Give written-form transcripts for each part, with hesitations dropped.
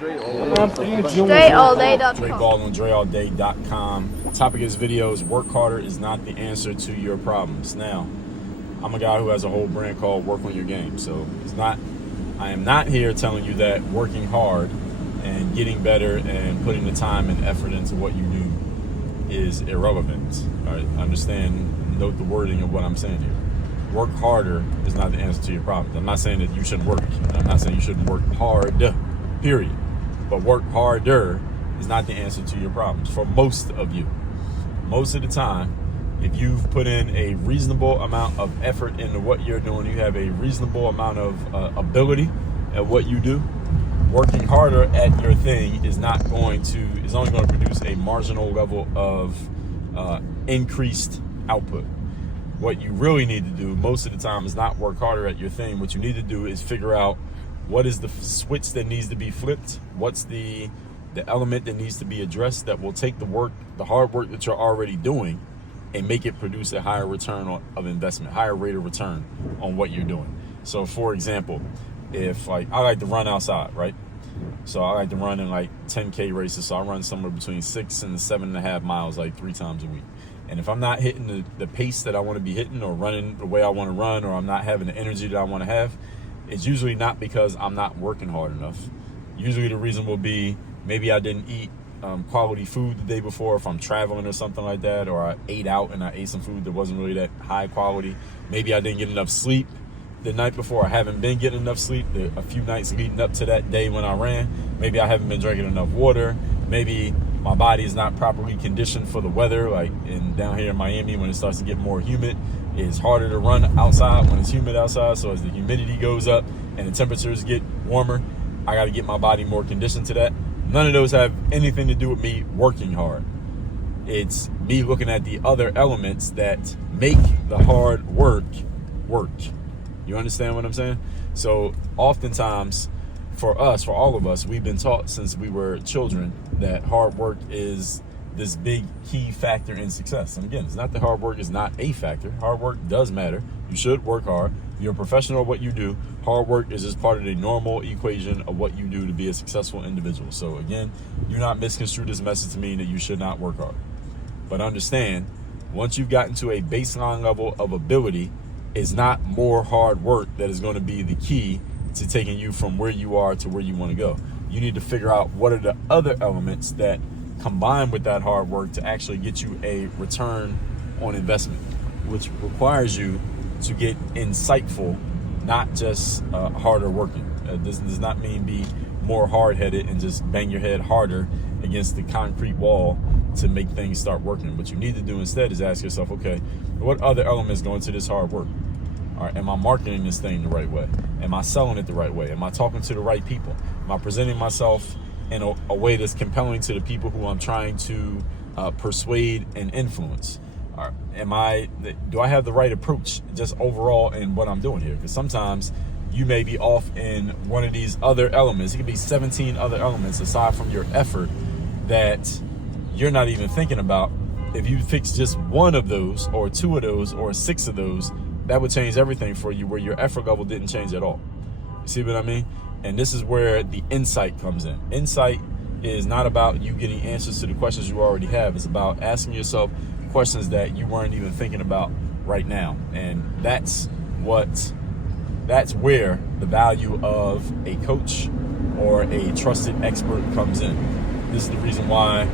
DreAllDay.com. Dre Baldwin, DreAllDay.com. Topic of this video is work harder is not the answer to your problems. Now, I'm a guy who has a whole brand called Work on Your Game. So I am not here telling you that working hard and getting better and putting the time and effort into what you do is irrelevant. All right, note the wording of what I'm saying here. Work harder is not the answer to your problems. I'm not saying that you shouldn't work. I'm not saying you shouldn't work hard, period. But work harder is not the answer to your problems for most of you. Most of the time, if you've put in a reasonable amount of effort into what you're doing, you have a reasonable amount of ability at what you do, working harder at your thing is only going to produce a marginal level of increased output. What you really need to do most of the time is not work harder at your thing. What you need to do is figure out what is the switch that needs to be flipped, what's the element that needs to be addressed that will take the hard work that you're already doing and make it produce a higher return of investment, higher rate of return on what you're doing. So for example, if I like to run outside, right? So I like to run in 10K races. So I run somewhere between 6 and 7.5 miles 3 times a week. And if I'm not hitting the pace that I want to be hitting or running the way I want to run, or I'm not having the energy that I want to have, it's usually not because I'm not working hard enough. Usually the reason will be maybe I didn't eat quality food the day before if I'm traveling or something like that, or I ate out and I ate some food that wasn't really that high quality. Maybe I didn't get enough sleep the night before. I haven't been getting enough sleep a few nights leading up to that day when I ran. Maybe I haven't been drinking enough water. Maybe my body is not properly conditioned for the weather. Down here in Miami, when it starts to get more humid, it's harder to run outside when it's humid outside. So as the humidity goes up and the temperatures get warmer, I got to get my body more conditioned to that. None of those have anything to do with me working hard. It's me looking at the other elements that make the hard work work. You understand what I'm saying? So oftentimes for all of us, we've been taught since we were children that hard work is this big key factor in success. And again, it's not that hard work is not a factor. Hard work does matter. You should work hard. You're a professional at what you do. Hard work is just part of the normal equation of what you do to be a successful individual. So again, do not misconstrue this message to mean that you should not work hard. But understand, once you've gotten to a baseline level of ability, it's not more hard work that is going to be the key to taking you from where you are to where you want to go. You need to figure out what are the other elements that combine with that hard work to actually get you a return on investment, which requires you to get insightful, not just harder working. This does not mean be more hard-headed and just bang your head harder against the concrete wall to make things start working. What you need to do instead is ask yourself, okay, what other elements go into this hard work? All right, am I marketing this thing the right way? Am I selling it the right way? Am I talking to the right people? Am I presenting myself in a way that's compelling to the people who I'm trying to persuade and influence? All right, do I have the right approach just overall in what I'm doing here? Because sometimes you may be off in one of these other elements. It could be 17 other elements aside from your effort that you're not even thinking about. If you fix just one of those or 2 of those or 6 of those, that would change everything for you, where your effort level didn't change at all. You see what I mean? And this is where the insight comes in. Insight is not about you getting answers to the questions you already have. It's about asking yourself questions that you weren't even thinking about right now. And that's where the value of a coach or a trusted expert comes in. This is the reason why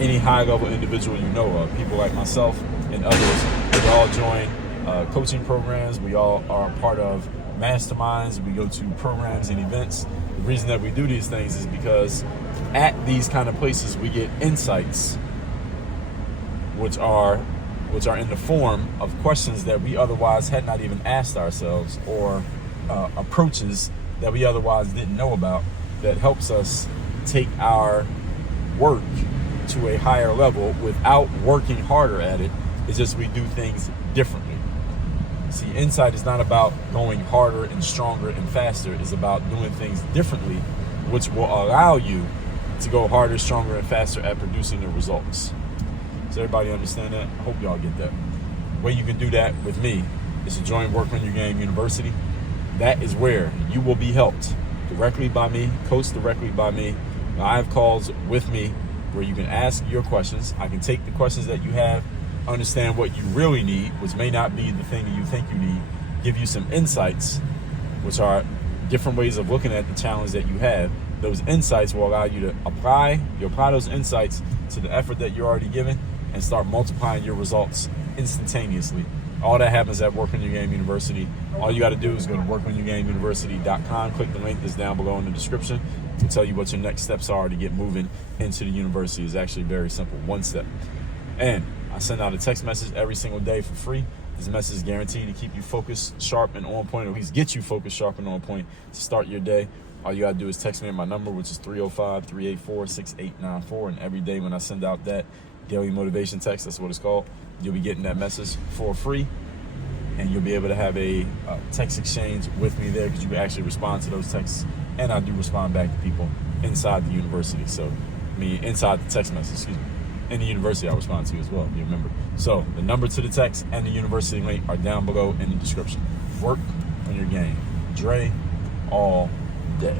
any high-level individual you know of, people like myself and others, we all join coaching programs. We all are part of masterminds. We go to programs and events. The reason that we do these things is because at these kind of places we get insights which are in the form of questions that we otherwise had not even asked ourselves, or approaches that we otherwise didn't know about, that helps us take our work to a higher level without working harder at it. It's just we do things differently. See, insight is not about going harder and stronger and faster. It's about doing things differently, which will allow you to go harder, stronger, and faster at producing the results. Does everybody understand that? I hope y'all get that. The way you can do that with me is to join Work on Your Game University. That is where you will be helped directly by me, coached directly by me. I have calls with me where you can ask your questions. I can take the questions that you have, understand what you really need, which may not be the thing that you think you need, give you some insights, which are different ways of looking at the challenge that you have. Those insights will allow you to apply those insights to the effort that you're already giving and start multiplying your results instantaneously. All that happens at Work on Your Game University. All you got to do is go to workonyourgameuniversity.com, click the link that's down below in the description to tell you what your next steps are to get moving into the university. It's actually very simple, one step. And I send out a text message every single day for free. This message is guaranteed to keep you focused, sharp, and on point, or at least get you focused, sharp, and on point to start your day. All you gotta do is text me at my number, which is 305-384-6894. And every day when I send out that daily motivation text, that's what it's called, you'll be getting that message for free. And you'll be able to have a text exchange with me there because you can actually respond to those texts. And I do respond back to people inside the university. So, inside the text message, excuse me. In the university, I respond to you as well, you remember. So, the number to the text and the university link are down below in the description. Work on your game. Dre all day.